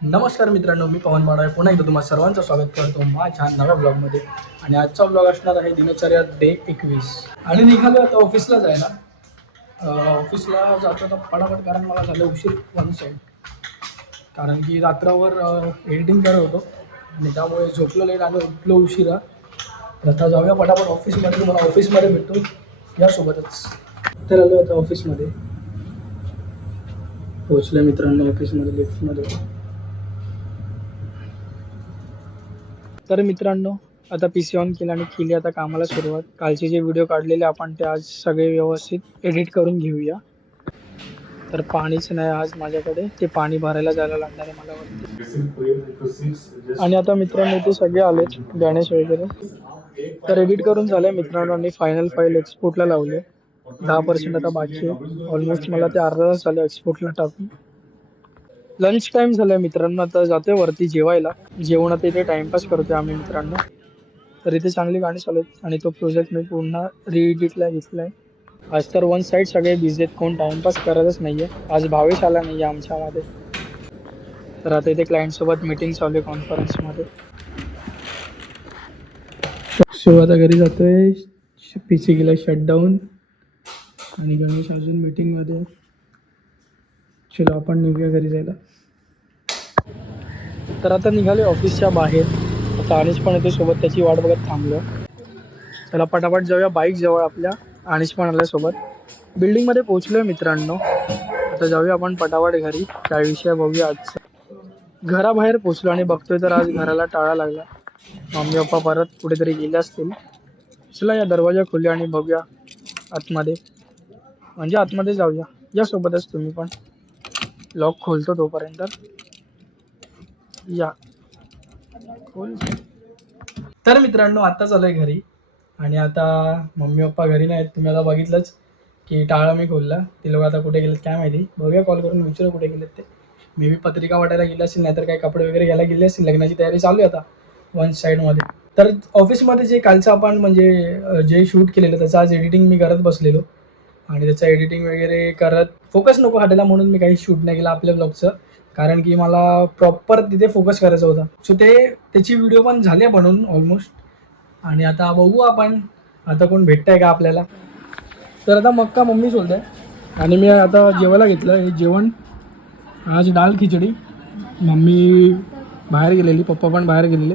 नमस्कार मित्रांनो, मी पवन माडा आहे. पुन्हा एकदा तुम्हा सर्वांचं स्वागत करतो माझ्या नव्या ब्लॉगमध्ये. आणि आजचा ब्लॉग असणार आहे दिनचर्या डे 21. आणि निघालो आता ऑफिसला जायला. ऑफिसला जातो आता पटापट, कारण मला झालं उशीर वन साईड. कारण की रात्रभर एडिटिंग करत होतो आणि त्यामुळे झोपलो लेट आणि उठलो उशिरा. तर आता जाऊया पटापट ऑफिसमध्ये, तुम्हाला ऑफिसमध्ये भेटतो यासोबतच. तर आलो आता ऑफिसमध्ये, पोहोचलो मित्रांनो ऑफिसमध्ये लिफ्टमध्ये. तर मित्रांनो, आता PC ऑन केला आणि केली आता कामाला सुरुवात. कालचे जे व्हिडिओ काढलेले आपण ते आज सगळे व्यवस्थित एडिट करून घेऊया. तर पाणीच नाही आज माझ्याकडे, ते पाणी भरायला जायला लागणार आहे मला वरती. आणि आता मित्रांनो ते सगळे आलेत, गणेश वगैरे. तर एडिट करून झालंय मित्रांनो आणि फायनल फाईल एक्सपोर्टला लावले. 10% आता बाकी आहे. ऑलमोस्ट मला ते अर्धा तास झालं एक्सपोर्टला टाकून. लंच टाइम झालाय मित्रांनो, आता जातोय वरती जेवायला. जेवणात इथे टाइमपास करतोय आम्ही मित्रांनो. तर इथे चांगली गाणी चालू आहेत आणि तो प्रोजेक्ट मी पुन्हा रीएडिटला घेतलाय. आज तर वन साईड सगळे बिझी आहेत, कोण टाइमपास करतच नाहीये. आज भावेश आला नाहीये आमच्यामध्ये. तर आता इथे क्लायंट सोबत मीटिंग चालू आहे कॉन्फरन्समध्ये. शिव आता घरी जातोय, PC गेला शटडाऊन आणि गणेश अजून मीटिंगमध्ये. चलो आपण निघूया घरी जायला. तर आता निघाले ऑफिसच्या बाहेर. आता अनिश पण येते सोबत, त्याची वाट बघत थांबलो. चला पटापट जाऊया बाईक जवळ आपल्या. अनिश पण आल्या सोबत. बिल्डिंगमध्ये पोहोचलोय मित्रांनो. आता जाऊया आपण पटापट घरी. काय विषय बघूया आजचा. घराबाहेर पोहोचलो आणि बघतोय तर आज घराला टाळा लागला. मम्मी पप्पा परत कुठेतरी गेले असतील. चला या दरवाजा खोलूया आणि बघूया आतमध्ये, म्हणजे आतमध्ये जाऊया. या सोबतच तुम्ही पण. लॉक खोलतो तोपर्यंत. या खोल. तर मित्रांनो आता चालूय घरी आणि आता मम्मी पप्पा घरी नाहीत. तुम्ही आता बघितलंच की टाळा मी खोलला. ते लोक आता कुठे गेलेत काय माहिती. बघूया कॉल करून विचारू कुठे गेलेत ते. मे बी पत्रिका वाटायला गेले असतील, नाहीतर काही कपडे वगैरे घ्यायला गेले असतील. लग्नाची तयारी चालू आहे आता वन साईडमध्ये. तर ऑफिसमध्ये जे कालचं आपण म्हणजे जे शूट केलेलं त्याचं आज एडिटिंग मी करत बसलेलो आणि त्याचं एडिटिंग वगैरे करत फोकस नको हटायला म्हणून मी काही शूट नाही केलं आपल्या ब्लॉगचं. कारण की मला प्रॉपर तिथे फोकस करायचा होता. सो त्याची व्हिडिओ पण झाले बनवून ऑलमोस्ट. आणि आता बघू आपण आता कोण भेटतंय का आपल्याला. तर आता मक्का मम्मी सोलते आणि मी आता जेवायला घेतलं. हे जेवण आज डाळ खिचडी. मम्मी बाहेर गेलेली, पप्पा पण बाहेर गेलेले.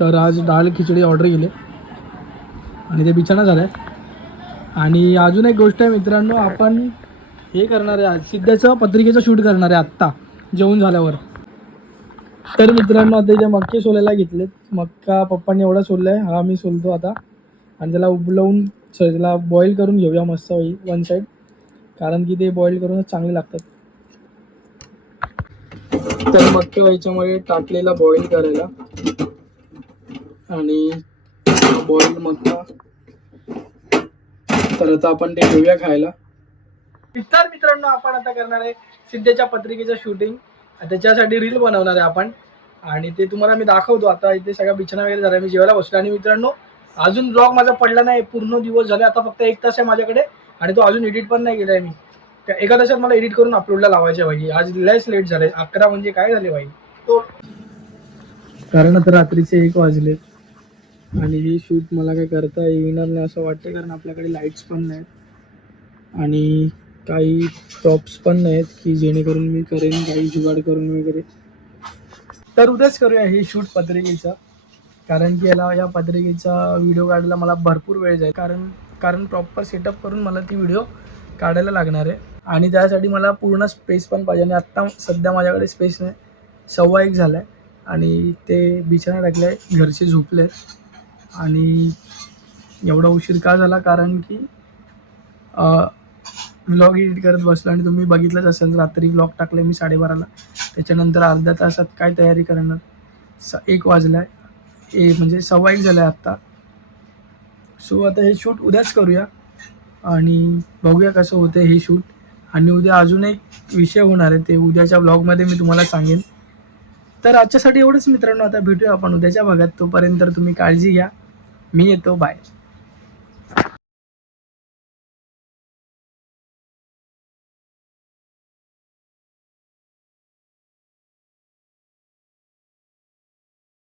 तर आज डाळ खिचडी ऑर्डर केली आणि ते बिछाना झालं आहे. आणि अजून एक गोष्ट आहे मित्रांनो, आपण हे करणार आहे आज सिद्धाचं पत्रिकेचं शूट करणार आहे आत्ता जेवून झाल्यावर. तर मित्रांनो आता इथे मक्के सोलायला घेतलेत. मक्का पप्पांनी एवढा सोलला आहे, हा मी सोलतो आता. आणि त्याला उबलवून त्याला बॉईल करून घेऊया मस्त होईल वन साईड, कारण की ते बॉईल करूनच चांगले लागतात. तर मक्के याच्यामध्ये टाकलेला बॉईल करायला आणि बॉईल मक्का. तर आता आपण ते घेऊया खायला. तर मित्रांनो आपण आता करणार आहे सिद्धेच्या पत्रिकेचं शूटिंग. त्याच्यासाठी रील बनवणार आहे आपण आणि ते तुम्हाला मी दाखवतो. आता इथे सगळा बिछाना वगैरे झाला, मी जेवायला बसलो. आणि मित्रांनो अजून ब्लॉग माझा पडला नाही, पूर्ण दिवस झाले. आता फक्त 1 तास आहे माझ्याकडे आणि तो अजून एडिट पण नाही केला आहे मी. त्या 1 तासात मला एडिट करून अपलोडला लावायचं आहे भाई. आज लयच लेट झाले, 11 म्हणजे काय झाले भाई. तो कारण आता रात्रीचे 1 वाजले आणि ही शूट मला काय करता येणार नाही असं वाटतं, कारण आपल्याकडे लाईट्स पण नाहीत आणि काही प्रॉप्स पण नाहीत की जेणेकरून मी करेन काही जुगाड करून वगैरे. तर उद्याच करूया हे शूट पत्रिकेचं, कारण की या पत्रिकेचा व्हिडिओ काढायला मला भरपूर वेळ जाईल. कारण प्रॉपर सेटअप करून मला ती व्हिडिओ काढायला लागणार आहे आणि त्यासाठी मला पूर्ण स्पेस पण पाहिजे. आणि आत्ता सध्या माझ्याकडे स्पेस नाही. 1:15 झाला आहे आणि ते बिछाना टाकलं आहे, घरचे झोपले आहेत. आणि एवढा उशीर का झाला, कारण की व्लॉग एडिट करत बसलो आणि तुम्ही बघितलंच असेल रात्री व्लॉग टाकले मी 12:30ला. त्याच्यानंतर अर्ध्या तासात काय तयारी करणार. 1 वाजला आहे, म्हणजे 1:15 झाला आहे आत्ता. सो आता हे शूट उद्याच करूया आणि बघूया कसं होतं हे शूट. आणि उद्या अजून एक विषय होणार आहे, ते उद्याच्या ब्लॉगमध्ये मी तुम्हाला सांगेन. तर आजच्यासाठी एवढंच मित्रांनो. आता भेटूया आपण उद्याच्या भागात. तोपर्यंत तुम्ही काळजी घ्या. मी येतो, बाय.